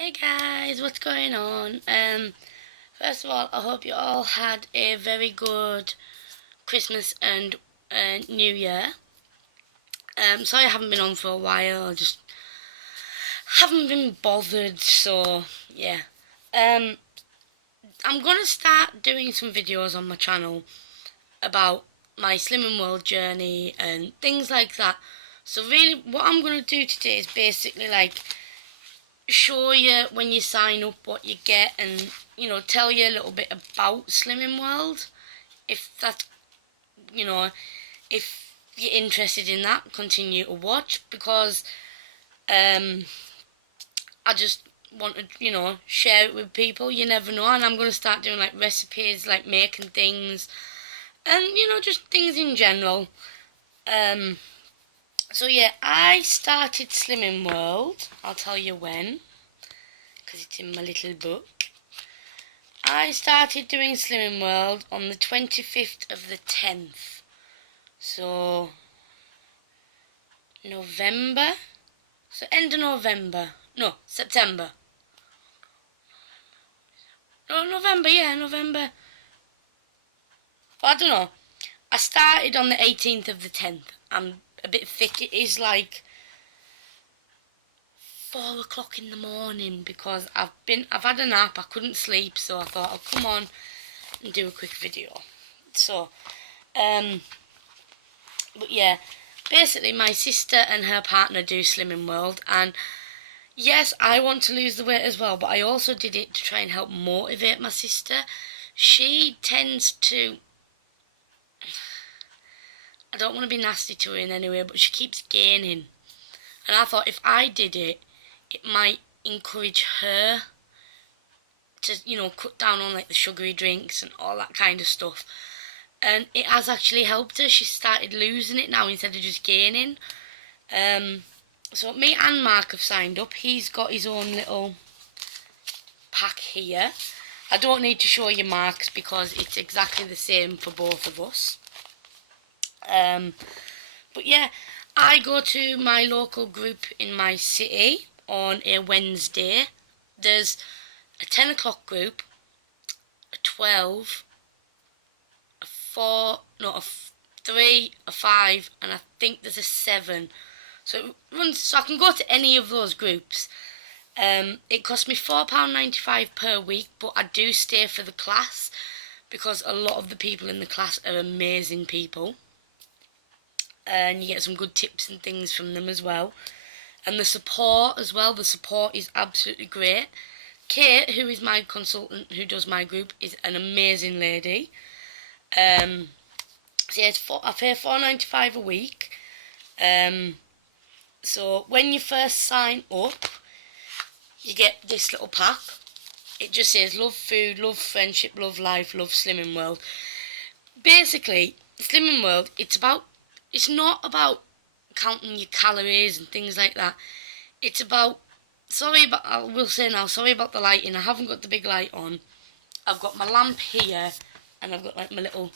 Hey guys, what's going on? First of all, I hope you all had a very good Christmas and New Year. Sorry I haven't been on for a while. I just haven't been bothered. So yeah. Um, I'm gonna start doing some videos on my channel about my Slimming World journey and things like that. So really, what I'm gonna do today is basically like show you when you sign up what you get, and tell you a little bit about Slimming World. If that, you know if you're interested in that, continue to watch, because I just want to share it with people. You never know. And I'm going to start doing like recipes, like making things, and just things in general. So yeah, I started Slimming World. I'll tell you when, because it's in my little book. I started doing Slimming World on the 25th of the 10th. So, November? So, end of November. No, September. No, November, yeah, November. But I don't know. I started on the 18th of the 10th. I'm a bit thick. It is like 4 o'clock in the morning because I've had a nap. I couldn't sleep, so I thought I'll come on and do a quick video. So, but yeah, basically my sister and her partner do Slimming World, and yes, I want to lose the weight as well, but I also did it to try and help motivate my sister. She tends to, I don't want to be nasty to her in any way, but she keeps gaining. And I thought if I did it, it might encourage her to, cut down on like the sugary drinks and all that kind of stuff. And it has actually helped her. She started losing it now instead of just gaining. So me and Mark have signed up. He's got his own little pack here. I don't need to show you Mark's because it's exactly the same for both of us. But yeah, I go to my local group in my city on a Wednesday. There's a 10 o'clock group, a 12, a 4, no, a 3, a 5, and I think there's a 7. So it runs, so I can go to any of those groups. It costs me £4.95 per week, but I do stay for the class because a lot of the people in the class are amazing people. And you get some good tips and things from them as well. And the support as well, the support is absolutely great. Kate, who is my consultant who does my group, is an amazing lady. So yeah, I pay £4.95 a week. So when you first sign up, you get this little pack. It just says love food, love friendship, love life, love Slimming World. Basically, Slimming World, it's not about counting your calories and things like that. It's about, I will say now, sorry about the lighting. I haven't got the big light on. I've got my lamp here, and I've got like my little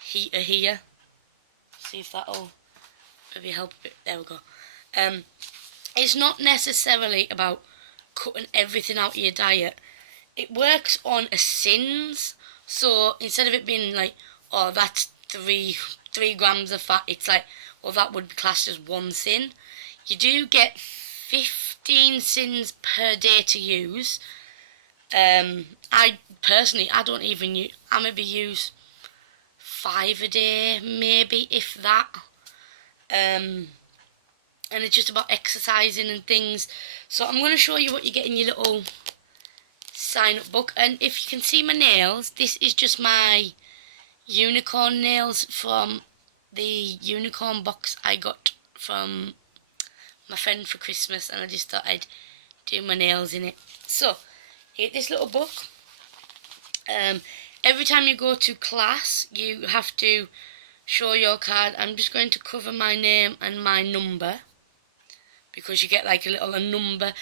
heater here. See if that'll maybe help a bit. There we go. It's not necessarily about cutting everything out of your diet. It works on a sins. So instead of it being like, oh, that's three grams of fat, it's like, well, that would be classed as one sin. You do get 15 sins per day to use. I personally, I don't even use, I maybe use 5 a day, maybe, if that. And it's just about exercising and things. So I'm going to show you what you get in your little sign-up book. And if you can see my nails, this is just my unicorn nails from the unicorn box I got from my friend for Christmas, and I just thought I'd do my nails in it. So you get this little book. Every time you go to class, you have to show your card. I'm just going to cover my name and my number because you get like a number.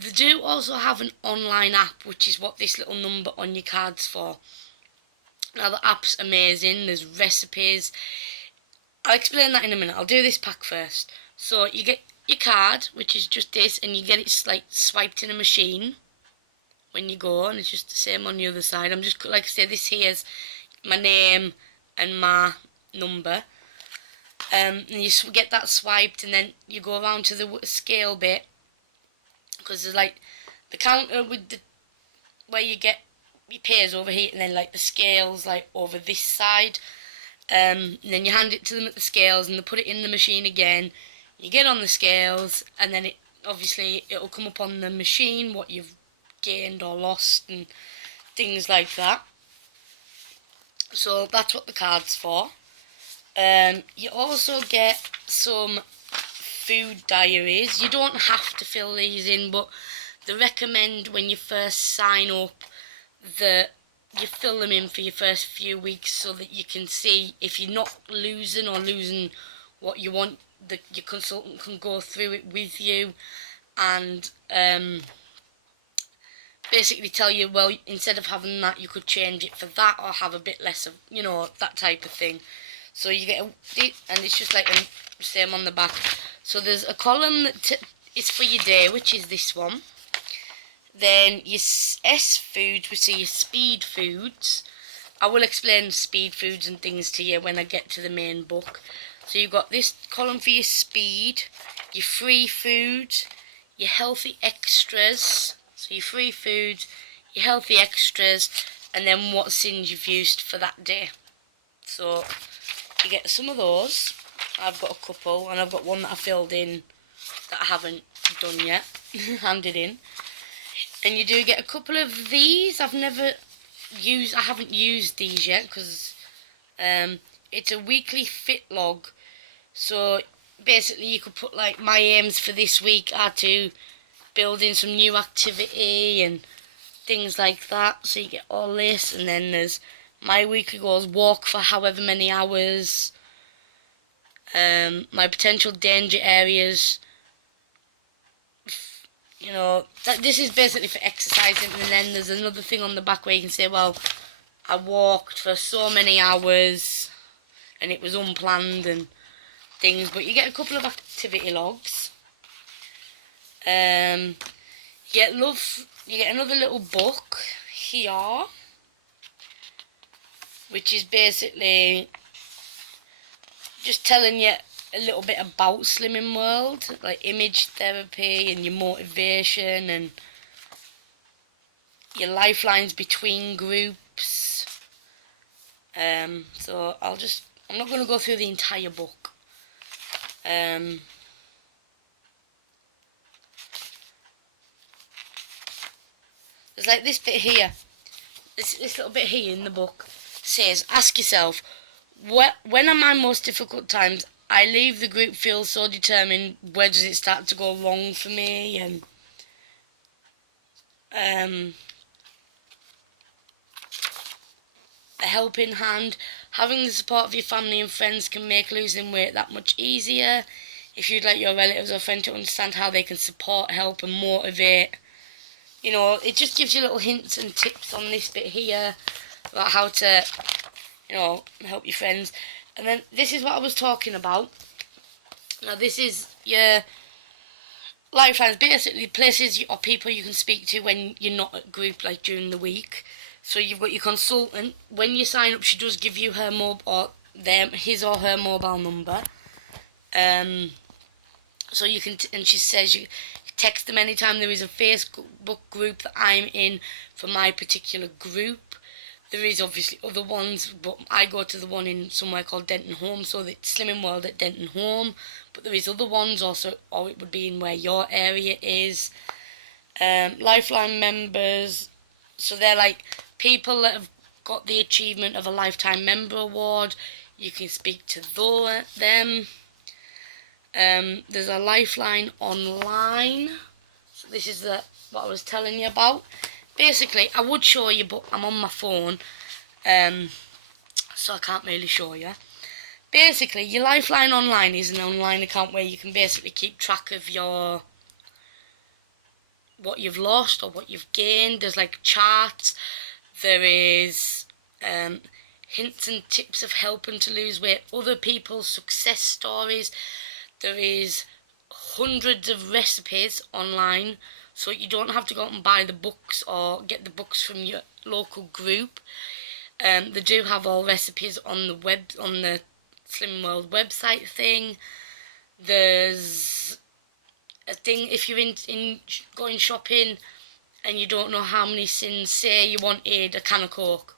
They do also have an online app, which is what this little number on your card's for. Now the app's amazing. There's recipes. I'll explain that in a minute. I'll do this pack first. So you get your card, which is just this, and you get it like swiped in a machine when you go, and it's just the same on the other side. I'm just, like I say, this here's my name and my number. And you get that swiped, and then you go around to the scale bit, because there's like the counter with the where you get your pays over here, and then like the scales like over this side. And then you hand it to them at the scales, and they put it in the machine again. You get on the scales, and then it'll come up on the machine what you've gained or lost and things like that. So that's what the card's for. You also get some food diaries. You don't have to fill these in, but they recommend when you first sign up that you fill them in for your first few weeks, so that you can see if you're not losing what you want. Your consultant can go through it with you and basically tell you, well, instead of having that, you could change it for that, or have a bit less of, that type of thing. So you get and it's just like the same on the back. So there's a column that is for your day, which is this one. Then your S foods, which are your speed foods. I will explain speed foods and things to you when I get to the main book. So you've got this column for your speed, your free food, your healthy extras. So your free food, your healthy extras, and then what sins you've used for that day. So you get some of those. I've got a couple, and I've got one that I filled in that I haven't done yet, handed in. And you do get a couple of these. I haven't used these yet, because it's a weekly fit log. So basically you could put like, my aims for this week are to build in some new activity and things like that. So you get all this, and then there's my weekly goals: walk for however many hours, my potential danger areas. This is basically for exercising. And then there's another thing on the back where you can say, well, I walked for so many hours and it was unplanned and things. But you get a couple of activity logs. You get another little book here, which is basically just telling you a little bit about Slimming World, like image therapy and your motivation and your lifelines between groups. So I'm not going to go through the entire book. There's like this bit here, this little bit here in the book says, ask yourself, when are my most difficult times? I leave the group, feel so determined. Where does it start to go wrong for me? And a helping hand. Having the support of your family and friends can make losing weight that much easier. If you'd like your relatives or friends to understand how they can support, help and motivate. It just gives you little hints and tips on this bit here about how to, help your friends. And then this is what I was talking about. Now this is your lifelines, basically places or people you can speak to when you're not at group, like during the week. So you've got your consultant. When you sign up, she does give you his or her mobile number. So you can, and she says you text them anytime there is a Facebook group that I'm in for my particular group. There is obviously other ones, but I go to the one in somewhere called Denton Home, so it's Slimming World at Denton Home. But there is other ones also, or it would be in where your area is. Lifeline members, so they're like people that have got the achievement of a lifetime member award. You can speak to them. There's a lifeline online. So this is what I was telling you about. Basically, I would show you, but I'm on my phone, so I can't really show you. Basically, your Lifeline Online is an online account where you can basically keep track of what you've lost or what you've gained. There's like charts. There is hints and tips of helping to lose weight, other people's success stories. There is hundreds of recipes online, so you don't have to go out and buy the books or get the books from your local group. They do have all recipes on the Slimming World website thing. There's a thing if you're in going shopping and you don't know how many sins. Say you wanted a can of Coke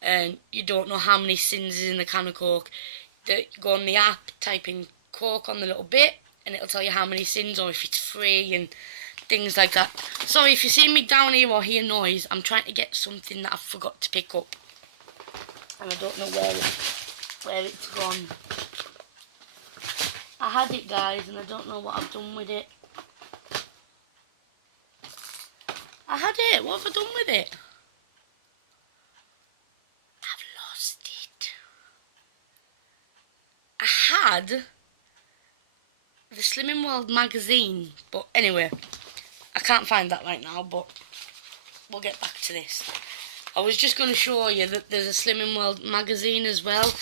and you don't know how many sins is in the can of Coke. Go on the app, type in Coke on the little bit, and it'll tell you how many sins or if it's free and things like that. Sorry if you see me down here or hear noise. I'm trying to get something that I forgot to pick up, and I don't know where it's gone. I had it, guys, and I don't know what I've done with it. I had it. What have I done with it? I've lost it. I had the Slimming World magazine, but anyway, I can't find that right now, but we'll get back to this. I was just going to show you that there's a Slimming World magazine as well.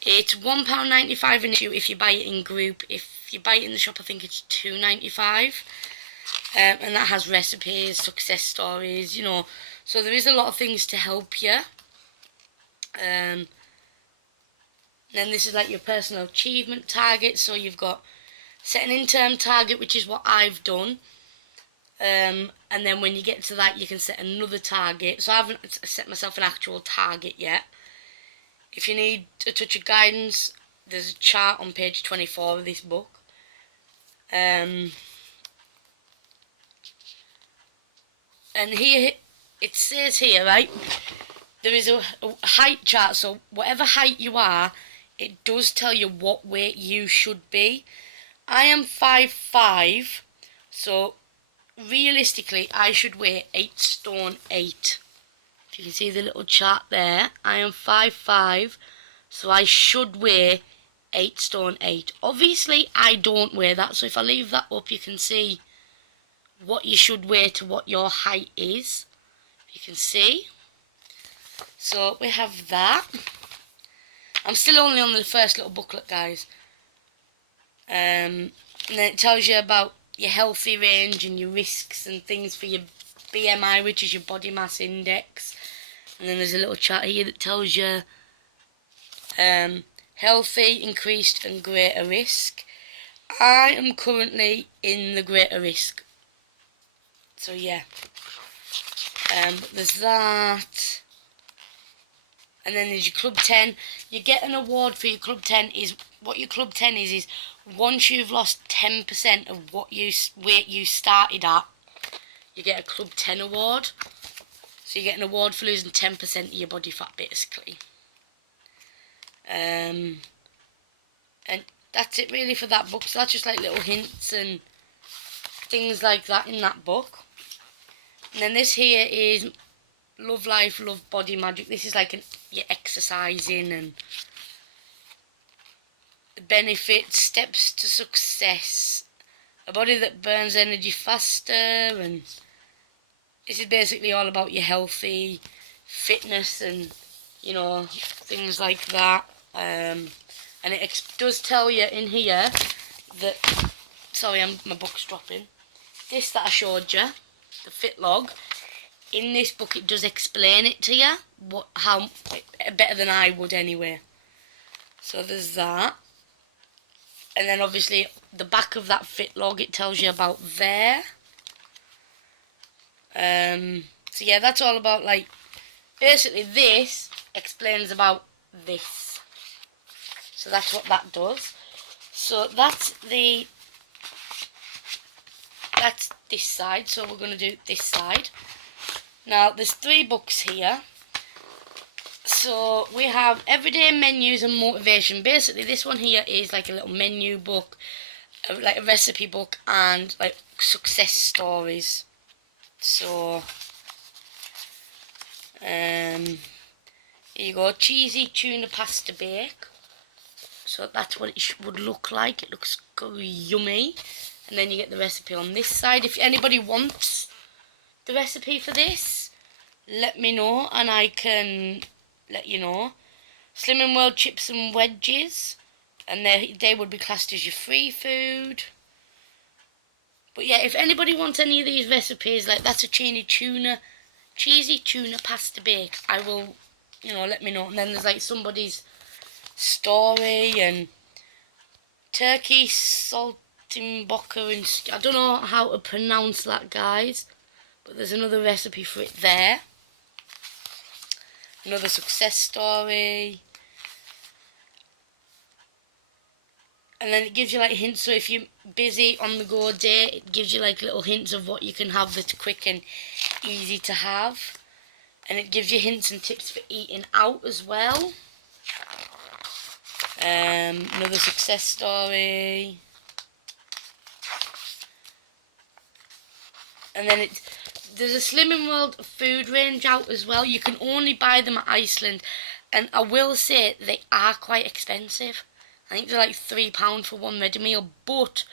It's £1.95 an issue if you buy it in group. If you buy it in the shop, I think it's £2.95. And that has recipes, success stories, you know. So there is a lot of things to help you. Then this is like your personal achievement target. So you've got set an interim target, which is what I've done. And then when you get to that, you can set another target. So I haven't set myself an actual target yet. If you need a touch of guidance, there's a chart on page 24 of this book. And here, it says here, right, there is a height chart, so whatever height you are, it does tell you what weight you should be. I am 5'5", so realistically, I should weigh 8 stone 8. If you can see the little chart there, I am 5'5", so I should weigh 8 stone 8. Obviously, I don't weigh that, so if I leave that up, you can see what you should weigh to what your height is. You can see. So we have that. I'm still only on the first little booklet, guys. And then it tells you about your healthy range and your risks and things for your BMI, which is your body mass index. And then there's a little chart here that tells you healthy, increased and greater risk. I am currently in the greater risk. So yeah. There's that. And then there's your Club 10. You get an award for your Club 10. What your Club 10 is once you've lost 10% of what weight you started at, you get a Club 10 award. So you get an award for losing 10% of your body fat, basically. And that's it really for that book. So that's just like little hints and things like that in that book. And then this here is Love Life, Love Body Magic. This is like your exercising and the benefits, steps to success, a body that burns energy faster, and this is basically all about your healthy fitness and, you know, things like that. And it does tell you in here that, sorry, my book's dropping. This that I showed you, the fit log. In this book, it does explain it to you, how better than I would anyway. So there's that. And then obviously the back of that fit log, it tells you about there. So yeah, that's all about, like, basically this explains about this. So that's what that does. So that's this side. So we're going to do this side. Now there's 3 books here. So we have Everyday Menus and Motivation. Basically this one here is like a little menu book, like a recipe book, and like success stories. So here you go, cheesy tuna pasta bake. So that's what it would look like. It looks yummy. And then you get the recipe on this side. If anybody wants the recipe for this, let me know and I can let you know. Slimming World chips and wedges, and they would be classed as your free food. But yeah, if anybody wants any of these recipes, like that's a cheesy tuna pasta bake, I will, let me know. And then there's like somebody's story and turkey saltimbocca, and I don't know how to pronounce that, guys. But there's another recipe for it there. Another success story. And then it gives you like hints, so if you're busy on the go day, it gives you like little hints of what you can have that's quick and easy to have. And it gives you hints and tips for eating out as well. Another success story. And then there's a Slimming World food range out as well. You can only buy them at Iceland. And I will say they are quite expensive. I think they're like £3 for one ready meal, but,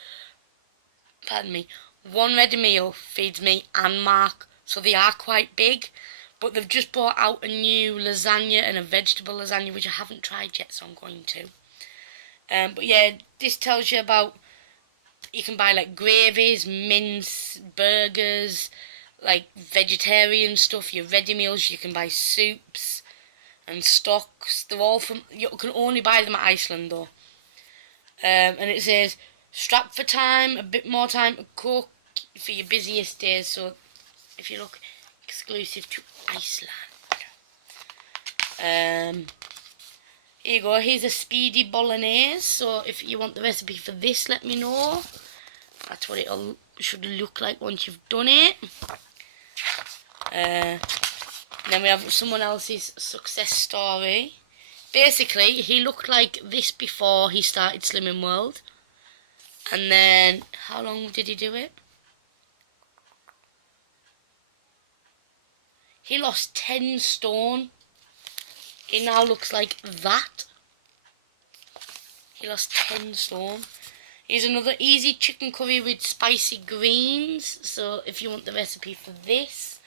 pardon me, one ready meal feeds me and Mark, so they are quite big, but they've just brought out a new lasagna and a vegetable lasagna, which I haven't tried yet, so I'm going to. But yeah, this tells you about, you can buy like gravies, mince, burgers, like vegetarian stuff, your ready meals, you can buy soups and stocks. They're all from, you can only buy them at Iceland though. And it says, strap for time, a bit more time to cook for your busiest days. So if you look, exclusive to Iceland. Here you go, here's a speedy bolognese. So if you want the recipe for this, let me know. That's what it should look like once you've done it. Then we have someone else's success story. Basically, he looked like this before he started Slimming World. And then, how long did he do it? He lost 10 stone. He now looks like that. He lost 10 stone. Here's another easy chicken curry with spicy greens. So if you want the recipe for this,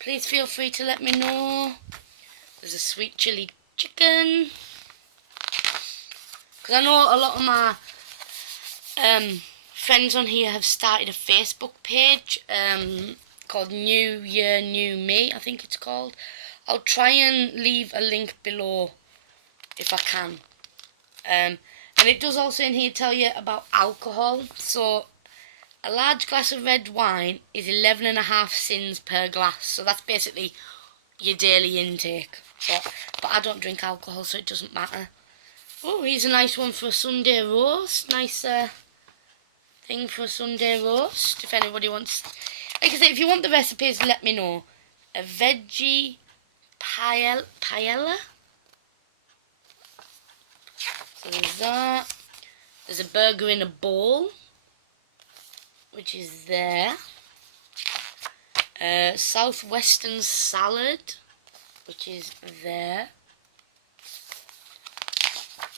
please feel free to let me know. There's a sweet chili chicken. Because I know a lot of my friends on here have started a Facebook page called New Year New Me, I think it's called. I'll try and leave a link below if I can. And it does also in here tell you about alcohol. So a large glass of red wine is 11.5 sins per glass. So that's basically your daily intake. But I don't drink alcohol, so it doesn't matter. Oh, here's a nice one for a Sunday roast. Nice thing for a Sunday roast. If anybody wants, like I say, if you want the recipes, let me know. A veggie paella. So there's that. There's a burger in a bowl, which is there. Southwestern salad, which is there.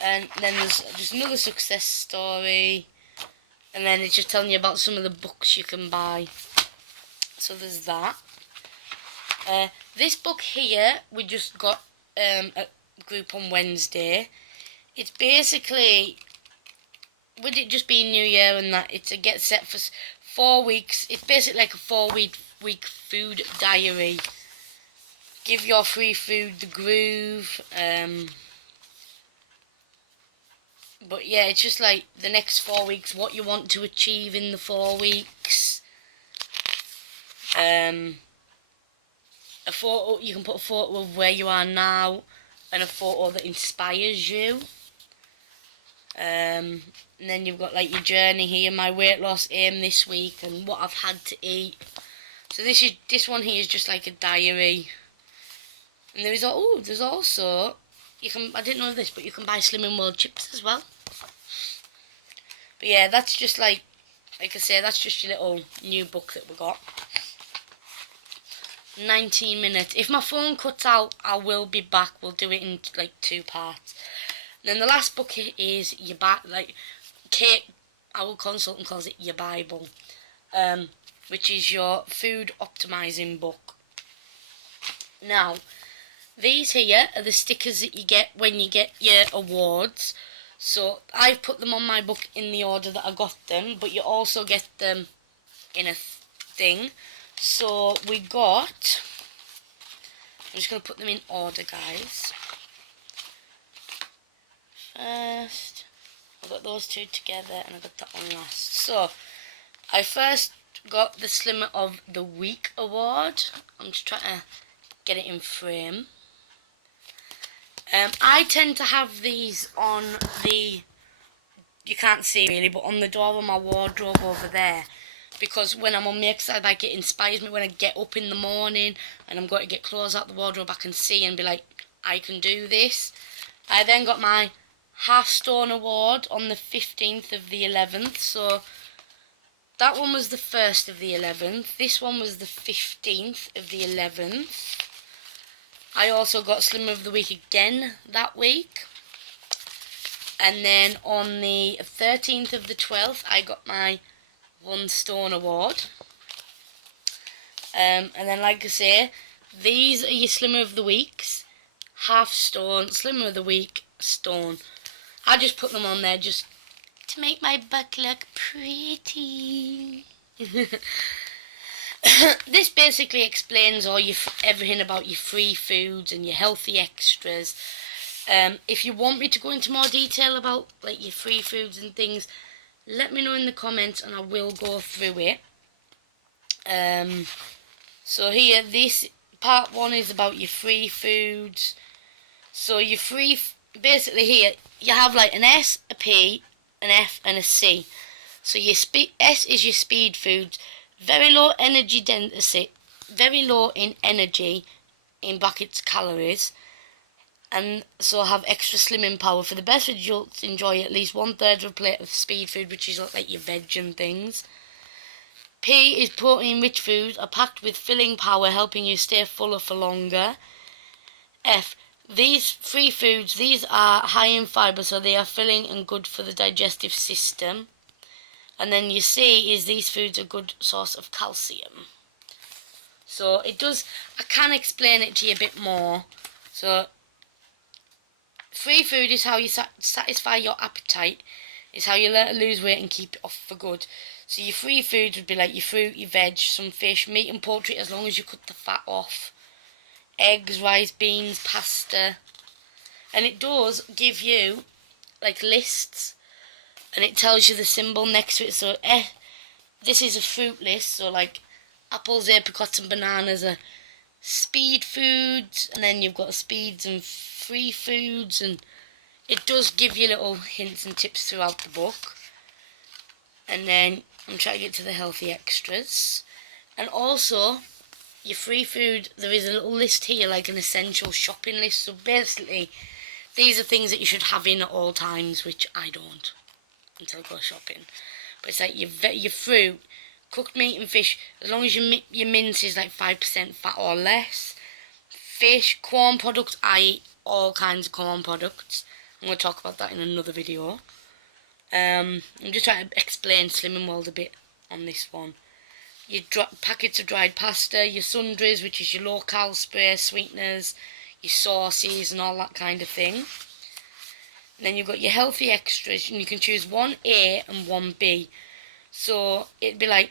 And then there's just another success story. And then it's just telling you about some of the books you can buy. So there's that. This book here, we just got a group on Wednesday. It's basically, with it just being New Year and that, it's a get set for 4 weeks. It's basically like a 4-week food diary. Give your free food the groove. But yeah, it's just like the next 4 weeks, what you want to achieve in the 4 weeks. A photo, you can put a photo of where you are now and a photo that inspires you. And then you've got like your journey here, my weight loss aim this week and what I've had to eat. So this one here is just like a diary. And there's also, I didn't know this, but you can buy Slimming World chips as well. But yeah, that's just like I say, that's just your little new book that we got. 19 minutes. If my phone cuts out, I will be back. We'll do it in like 2 parts. And then the last book is your Kate, our consultant, calls it your Bible, which is your food optimizing book. Now, these here are the stickers that you get when you get your awards. So I've put them on my book in the order that I got them, but you also get them in a thing. So we got, I'm just going to put them in order, guys. First, I got those two together and I got that one last. So I first got the Slimmer of the Week award. I'm just trying to get it in frame. I tend to have these on the, you can't see really, but on the door of my wardrobe over there, because when I'm on my exercise bike it inspires me. When I get up in the morning and I'm going to get clothes out the wardrobe, I can see and be like, I can do this. I then got my Half Stone award on the 15th of the 11th, so that one was the 1st of the 11th, this one was the 15th of the 11th. I also got Slimmer of the Week again that week. And then on the 13th of the 12th, I got my One Stone award. And then, like I say, these are your Slimmer of the Weeks. Half Stone, Slimmer of the Week, Stone. I just put them on there just to make my butt look pretty. This basically explains everything about your free foods and your healthy extras. If you want me to go into more detail about like your free foods and things, let me know in the comments and I will go through it. So here, this part 1 is about your free foods. So your basically here you have like an S, a P, an F and a C. So your S is your speed foods. Very low energy density, very low in energy, in brackets calories, and so have extra slimming power. For the best results, enjoy at least 1/3 of a plate of speed food, which is like your veg and things. P is protein-rich foods are packed with filling power, helping you stay fuller for longer. F, these free foods, these are high in fibre, so they are filling and good for the digestive system. And then you see is these foods are a good source of calcium. So it does, I can explain it to you a bit more. So free food is how you satisfy your appetite. It's how you learn to lose weight and keep it off for good. So your free foods would be like your fruit, your veg, some fish, meat and poultry as long as you cut the fat off. Eggs, rice, beans, pasta. And it does give you like lists. And it tells you the symbol next to it. So this is a fruit list. So like apples, apricots and bananas are speed foods. And then you've got speeds and free foods. And it does give you little hints and tips throughout the book. And then I'm trying to get to the healthy extras. And also, your free food, there is a little list here, like an essential shopping list. So basically, these are things that you should have in at all times, which I don't until I go shopping. But it's like your fruit, cooked meat and fish, as long as your mince is like 5% fat or less. Fish, corn products, I eat all kinds of corn products. I'm going to talk about that in another video. I'm just trying to explain Slimming World a bit on this one. Your packets of dried pasta, your sundries, which is your low-cal spray, sweeteners, your sauces and all that kind of thing. And then you've got your healthy extras, and you can choose 1A and 1B. So it'd be like,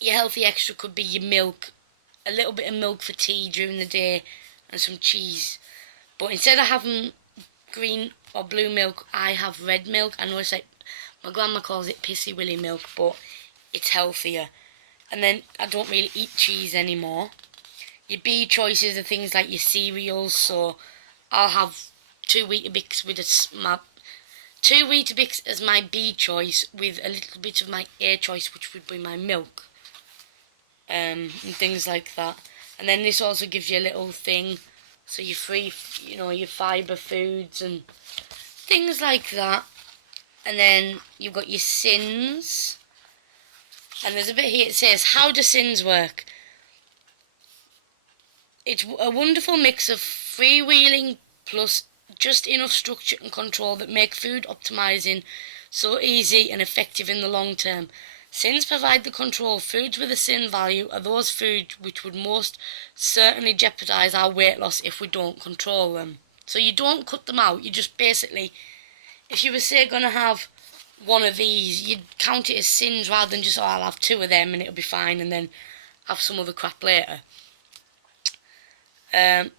your healthy extra could be your milk, a little bit of milk for tea during the day, and some cheese. But instead of having green or blue milk, I have red milk. I know it's like, my grandma calls it Pissy Willy milk, but it's healthier. And then I don't really eat cheese anymore. Your B choices are things like your cereals, so I'll have 2 Weetabix with 2 Weetabix as my B choice with a little bit of my A choice, which would be my milk. And things like that. And then this also gives you a little thing, so your free, your fibre foods and things like that. And then you've got your sins. And there's a bit here, it says, how do sins work? It's a wonderful mix of freewheeling plus just enough structure and control that make food optimizing so easy and effective in the long term. Sins provide the control. Foods with a sin value are those foods which would most certainly jeopardize our weight loss if we don't control them. So you don't cut them out, you just basically, if you were, say, going to have one of these, you'd count it as sins rather than just, oh, I'll have 2 of them and it'll be fine, and then have some other crap later. You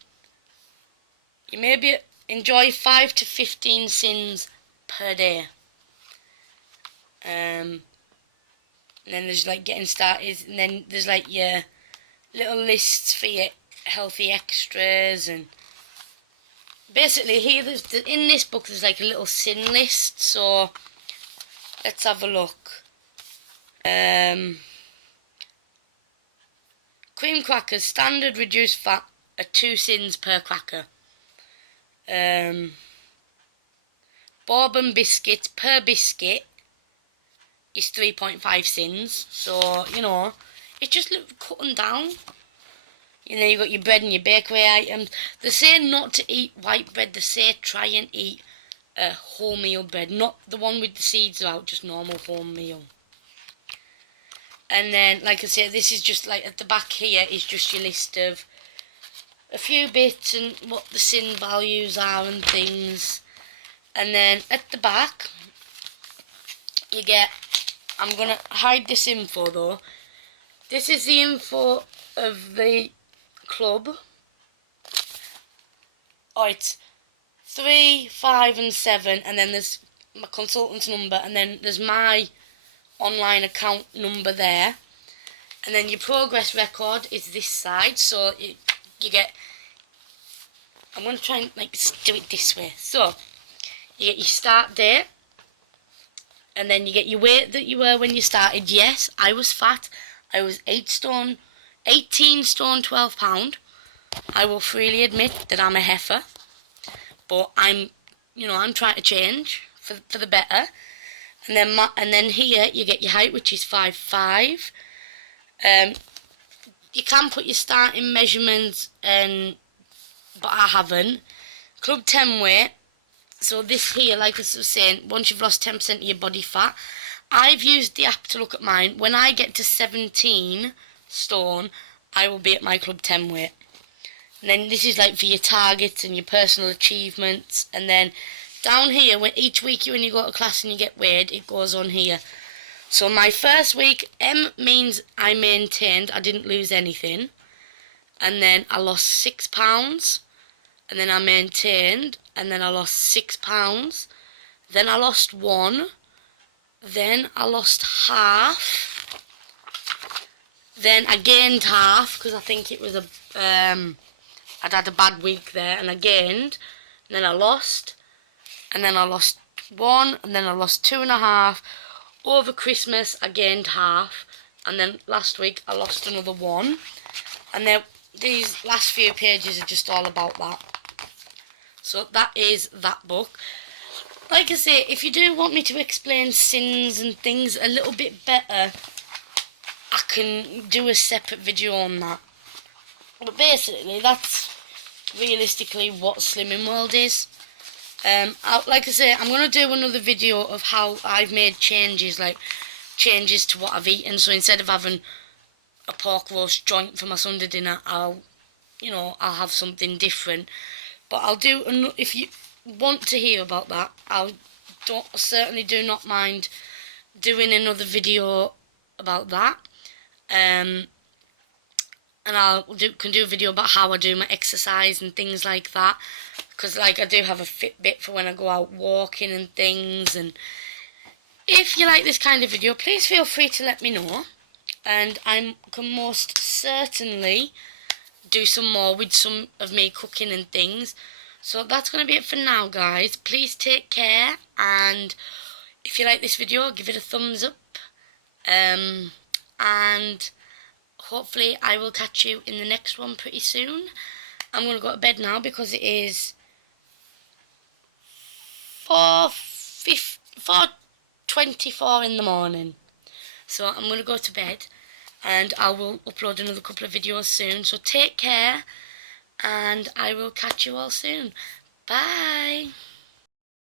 maybe enjoy 5 to 15 sins per day. And then there's like getting started, and then there's like your little lists for your healthy extras, and basically here in this book there's like a little sin list. So let's have a look. Cream crackers, standard reduced fat, are 2 sins per cracker. Bourbon biscuits per biscuit is 3.5 sins. So, you know, it's just cutting down. You know, you got your bread and your bakery items. They say not to eat white bread. They say try and eat wholemeal bread, not the one with the seeds out, just normal wholemeal. And then, like I said, this is just like at the back here is just your list of a few bits and what the sin values are and things. And then at the back you get, I'm going to hide this info though, this is the info of the club. Oh, it's 3, 5 and 7, and then there's my consultant's number, and then there's my online account number there, and then your progress record is this side. So you get, I'm going to try and like do it this way. So you get your start date, and then you get your weight that you were when you started. Yes, I was fat. I was 18 stone 12 pound. I will freely admit that I'm a heifer, but I'm trying to change for the better. And then here you get your height, which is 5'5". You can put your starting measurements, but I haven't. Club 10 weight. So this here, like I was saying, once you've lost 10% of your body fat, I've used the app to look at mine. When I get to 17 stone, I will be at my Club 10 weight. And then this is like for your targets and your personal achievements. And then down here, when each week when you go to class and you get weighed, it goes on here. So my first week, M means I maintained, I didn't lose anything. And then I lost 6 pounds. And then I maintained, and then I lost 6 pounds. Then I lost 1. Then I lost half. Then I gained half, because I think it was I'd had a bad week there, and I gained. And then I lost. And then I lost 1, and then I lost 2.5. Over Christmas, I gained half, and then last week I lost another 1. And then these last few pages are just all about that. So that is that book. Like I say, if you do want me to explain sins and things a little bit better, I can do a separate video on that. But basically, that's realistically what Slimming World is. Like I say, I'm going to do another video of how I've made changes to what I've eaten. So instead of having a pork roast joint for my Sunday dinner, I'll have something different. But I'll do, if you want to hear about that, certainly do not mind doing another video about that. And can do a video about how I do my exercise and things like that. Because I do have a Fitbit for when I go out walking and things. And if you like this kind of video, please feel free to let me know. And I can most certainly do some more with some of me cooking and things. So that's going to be it for now, guys. Please take care. And if you like this video, give it a thumbs up. And hopefully I will catch you in the next one pretty soon. I'm going to go to bed now because it is 4:24 in the morning. So I'm going to go to bed, and I will upload another couple of videos soon. So take care, and I will catch you all soon. Bye.